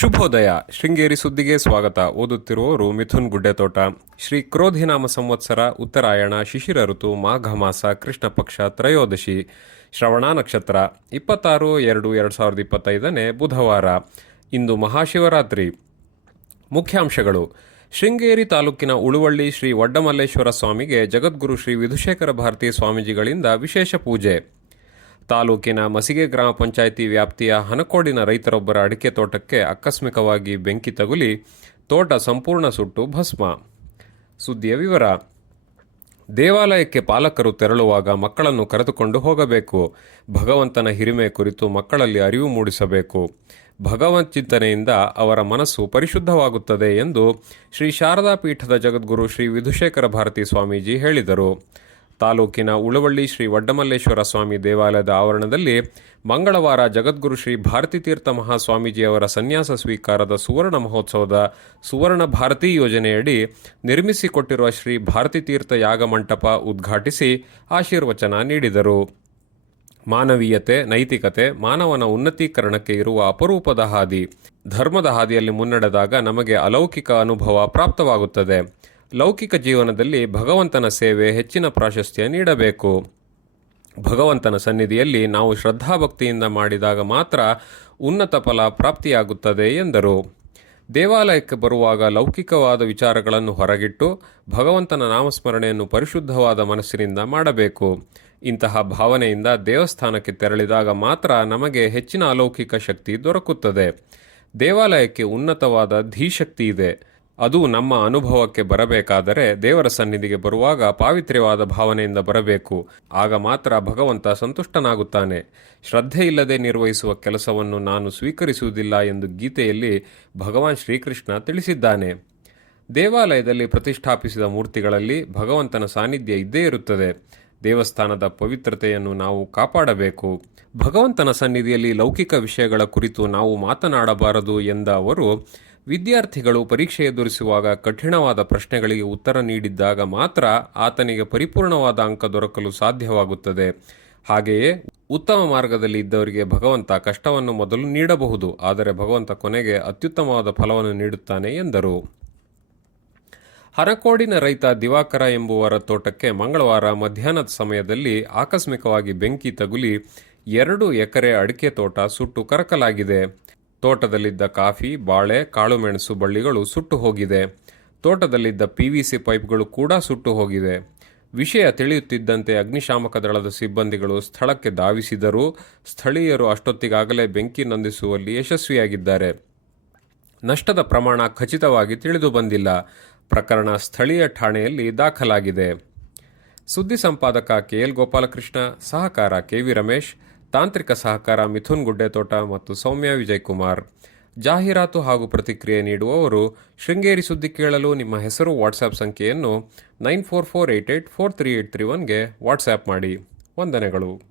ಶುಭೋದಯ. ಶೃಂಗೇರಿ ಸುದ್ದಿಗೆ ಸ್ವಾಗತ. ಓದುತ್ತಿರುವವರು ಮಿಥುನ್ ಗುಡ್ಡೆತೋಟ. ಶ್ರೀ ಕ್ರೋಧಿನಾಮ ಸಂವತ್ಸರ, ಉತ್ತರಾಯಣ, ಶಿಶಿರ ಋತು, ಮಾಘ ಮಾಸ, ಕೃಷ್ಣ ಪಕ್ಷ, ತ್ರಯೋದಶಿ, ಶ್ರವಣ ನಕ್ಷತ್ರ. ಇಪ್ಪತ್ತಾರು ಎರಡು ಎರಡು ಸಾವಿರದ ಇಪ್ಪತ್ತೈದನೇ ಬುಧವಾರ. ಇಂದು ಮಹಾಶಿವರಾತ್ರಿ. ಮುಖ್ಯಾಂಶಗಳು. ಶೃಂಗೇರಿ ತಾಲೂಕಿನ ಉಳುವಳ್ಳಿ ಶ್ರೀ ವಡ್ಡಮಲ್ಲೇಶ್ವರ ಸ್ವಾಮಿಗೆ ಜಗದ್ಗುರು ಶ್ರೀ ವಿಧುಶೇಖರ ಭಾರತೀ ಸ್ವಾಮೀಜಿಗಳಿಂದ ವಿಶೇಷ ಪೂಜೆ. ತಾಲೂಕಿನ ಮಸಿಗೆ ಗ್ರಾಮ ಪಂಚಾಯಿತಿ ವ್ಯಾಪ್ತಿಯ ಹನಕೋಡಿನ ರೈತರೊಬ್ಬರ ಅಡಿಕೆ ತೋಟಕ್ಕೆ ಆಕಸ್ಮಿಕವಾಗಿ ಬೆಂಕಿ ತಗುಲಿ, ತೋಟ ಸಂಪೂರ್ಣ ಸುಟ್ಟು ಭಸ್ಮ. ಸುದ್ದಿಯ ವಿವರ, ದೇವಾಲಯಕ್ಕೆ ಪಾಲಕರು ತೆರಳುವಾಗ ಮಕ್ಕಳನ್ನು ಕರೆದುಕೊಂಡು ಹೋಗಬೇಕು. ಭಗವಂತನ ಹಿರಿಮೆ ಕುರಿತು ಮಕ್ಕಳಲ್ಲಿ ಅರಿವು ಮೂಡಿಸಬೇಕು. ಭಗವಂತ ಚಿಂತನೆಯಿಂದ ಅವರ ಮನಸ್ಸು ಪರಿಶುದ್ಧವಾಗುತ್ತದೆ ಎಂದು ಶ್ರೀ ಶಾರದಾ ಪೀಠದ ಜಗದ್ಗುರು ಶ್ರೀ ವಿಧುಶೇಖರ ಭಾರತಿ ಸ್ವಾಮೀಜಿ ಹೇಳಿದರು. ತಾಲೂಕಿನ ಉಳವಳ್ಳಿ ಶ್ರೀ ವಡ್ಡಮಲ್ಲೇಶ್ವರ ಸ್ವಾಮಿ ದೇವಾಲಯದ ಆವರಣದಲ್ಲಿ ಮಂಗಳವಾರ ಜಗದ್ಗುರು ಶ್ರೀ ಭಾರತೀತೀರ್ಥ ಮಹಾಸ್ವಾಮೀಜಿಯವರ ಸನ್ಯಾಸ ಸ್ವೀಕಾರದ ಸುವರ್ಣ ಮಹೋತ್ಸವದ ಸುವರ್ಣ ಭಾರತಿ ಯೋಜನೆಯಡಿ ನಿರ್ಮಿಸಿಕೊಟ್ಟಿರುವ ಶ್ರೀ ಭಾರತೀ ತೀರ್ಥ ಯಾಗ ಮಂಟಪ ಉದ್ಘಾಟಿಸಿ ಆಶೀರ್ವಚನ ನೀಡಿದರು. ಮಾನವೀಯತೆ, ನೈತಿಕತೆ, ಮಾನವನ ಉನ್ನತೀಕರಣಕ್ಕೆ ಇರುವ ಅಪರೂಪದ ಹಾದಿ. ಧರ್ಮದ ಹಾದಿಯಲ್ಲಿ ಮುನ್ನಡೆದಾಗ ನಮಗೆ ಅಲೌಕಿಕ ಅನುಭವ ಪ್ರಾಪ್ತವಾಗುತ್ತದೆ. ಲೌಕಿಕ ಜೀವನದಲ್ಲಿ ಭಗವಂತನ ಸೇವೆ ಹೆಚ್ಚಿನ ಪ್ರಾಶಸ್ತ್ಯ ನೀಡಬೇಕು. ಭಗವಂತನ ಸನ್ನಿಧಿಯಲ್ಲಿ ನಾವು ಶ್ರದ್ಧಾಭಕ್ತಿಯಿಂದ ಮಾಡಿದಾಗ ಮಾತ್ರ ಉನ್ನತ ಫಲ ಪ್ರಾಪ್ತಿಯಾಗುತ್ತದೆ ಎಂದರು. ದೇವಾಲಯಕ್ಕೆ ಬರುವಾಗ ಲೌಕಿಕವಾದ ವಿಚಾರಗಳನ್ನು ಹೊರಗಿಟ್ಟು ಭಗವಂತನ ನಾಮಸ್ಮರಣೆಯನ್ನು ಪರಿಶುದ್ಧವಾದ ಮನಸ್ಸಿನಿಂದ ಮಾಡಬೇಕು. ಇಂತಹ ಭಾವನೆಯಿಂದ ದೇವಸ್ಥಾನಕ್ಕೆ ತೆರಳಿದಾಗ ಮಾತ್ರ ನಮಗೆ ಹೆಚ್ಚಿನ ಅಲೌಕಿಕ ಶಕ್ತಿ ದೊರಕುತ್ತದೆ. ದೇವಾಲಯಕ್ಕೆ ಉನ್ನತವಾದ ಧೀಶಕ್ತಿ ಇದೆ. ಅದು ನಮ್ಮ ಅನುಭವಕ್ಕೆ ಬರಬೇಕಾದರೆ ದೇವರ ಸನ್ನಿಧಿಗೆ ಬರುವಾಗ ಪಾವಿತ್ರ್ಯವಾದ ಭಾವನೆಯಿಂದ ಬರಬೇಕು. ಆಗ ಮಾತ್ರ ಭಗವಂತ ಸಂತುಷ್ಟನಾಗುತ್ತಾನೆ. ಶ್ರದ್ಧೆಯಿಲ್ಲದೆ ನಿರ್ವಹಿಸುವ ಕೆಲಸವನ್ನು ನಾನು ಸ್ವೀಕರಿಸುವುದಿಲ್ಲ ಎಂದು ಗೀತೆಯಲ್ಲಿ ಭಗವಾನ್ ಶ್ರೀಕೃಷ್ಣ ತಿಳಿಸಿದ್ದಾನೆ. ದೇವಾಲಯದಲ್ಲಿ ಪ್ರತಿಷ್ಠಾಪಿಸಿದ ಮೂರ್ತಿಗಳಲ್ಲಿ ಭಗವಂತನ ಸಾನ್ನಿಧ್ಯ ಇದ್ದೇ ಇರುತ್ತದೆ. ದೇವಸ್ಥಾನದ ಪವಿತ್ರತೆಯನ್ನು ನಾವು ಕಾಪಾಡಬೇಕು. ಭಗವಂತನ ಸನ್ನಿಧಿಯಲ್ಲಿ ಲೌಕಿಕ ವಿಷಯಗಳ ಕುರಿತು ನಾವು ಮಾತನಾಡಬಾರದು ಎಂದ ಅವರು ವಿದ್ಯಾರ್ಥಿಗಳು ಪರೀಕ್ಷೆ ಎದುರಿಸುವಾಗ ಕಠಿಣವಾದ ಪ್ರಶ್ನೆಗಳಿಗೆ ಉತ್ತರ ನೀಡಿದ್ದಾಗ ಮಾತ್ರ ಆತನಿಗೆ ಪರಿಪೂರ್ಣವಾದ ಅಂಕ ದೊರಕಲು ಸಾಧ್ಯವಾಗುತ್ತದೆ. ಹಾಗೆಯೇ ಉತ್ತಮ ಮಾರ್ಗದಲ್ಲಿ ಇದ್ದವರಿಗೆ ಭಗವಂತ ಕಷ್ಟವನ್ನು ಮೊದಲು ನೀಡಬಹುದು, ಆದರೆ ಭಗವಂತ ಕೊನೆಗೆ ಅತ್ಯುತ್ತಮವಾದ ಫಲವನ್ನು ನೀಡುತ್ತಾನೆ ಎಂದರು. ಹರಕೋಡಿನ ರೈತ ದಿವಾಕರ ಎಂಬುವರ ತೋಟಕ್ಕೆ ಮಂಗಳವಾರ ಮಧ್ಯಾಹ್ನದ ಸಮಯದಲ್ಲಿ ಆಕಸ್ಮಿಕವಾಗಿ ಬೆಂಕಿ ತಗುಲಿ ಎರಡು ಎಕರೆ ಅಡಿಕೆ ತೋಟ ಸುಟ್ಟು ಕರಕಲಾಗಿದೆ. ತೋಟದಲ್ಲಿದ್ದ ಕಾಫಿ, ಬಾಳೆ, ಕಾಳುಮೆಣಸು ಬಳ್ಳಿಗಳು ಸುಟ್ಟು ಹೋಗಿದೆ. ತೋಟದಲ್ಲಿದ್ದ ಪಿ ವಿ ಸಿ ಪೈಪ್ಗಳು ಕೂಡ ಸುಟ್ಟು ಹೋಗಿದೆ. ವಿಷಯ ತಿಳಿಯುತ್ತಿದ್ದಂತೆ ಅಗ್ನಿಶಾಮಕ ದಳದ ಸಿಬ್ಬಂದಿಗಳು ಸ್ಥಳಕ್ಕೆ ಧಾವಿಸಿದರೂ. ಸ್ಥಳೀಯರು ಅಷ್ಟೊತ್ತಿಗಾಗಲೇ ಬೆಂಕಿ ನಂದಿಸುವಲ್ಲಿ ಯಶಸ್ವಿಯಾಗಿದ್ದಾರೆ. ನಷ್ಟದ ಪ್ರಮಾಣ ಖಚಿತವಾಗಿ ತಿಳಿದು ಬಂದಿಲ್ಲ. ಪ್ರಕರಣ ಸ್ಥಳೀಯ ಠಾಣೆಯಲ್ಲಿ ದಾಖಲಾಗಿದೆ. ಸುದ್ದಿ ಸಂಪಾದಕ ಕೆಎಲ್ ಗೋಪಾಲಕೃಷ್ಣ, ಸಹಕಾರ ಕೆವಿ ರಮೇಶ್ ತಾಂತ್ರಿಕ ಸಹಕಾರ ಮಿಥುನ್ ಗುಡ್ಡೆತೋಟ ಮತ್ತು ಸೌಮ್ಯ ವಿಜಯ್ ಕುಮಾರ್ ಜಾಹೀರಾತು ಹಾಗೂ ಪ್ರತಿಕ್ರಿಯೆ ನೀಡುವವರು ಶೃಂಗೇರಿ ಸುದ್ದಿ ಕೇಳಲು ನಿಮ್ಮ ಹೆಸರು, ವಾಟ್ಸ್ಆ್ಯಪ್ ಸಂಖ್ಯೆಯನ್ನು nine four four eight eight four three eight three ಒನ್ಗೆ WhatsApp ಮಾಡಿ. ವಂದನೆಗಳು.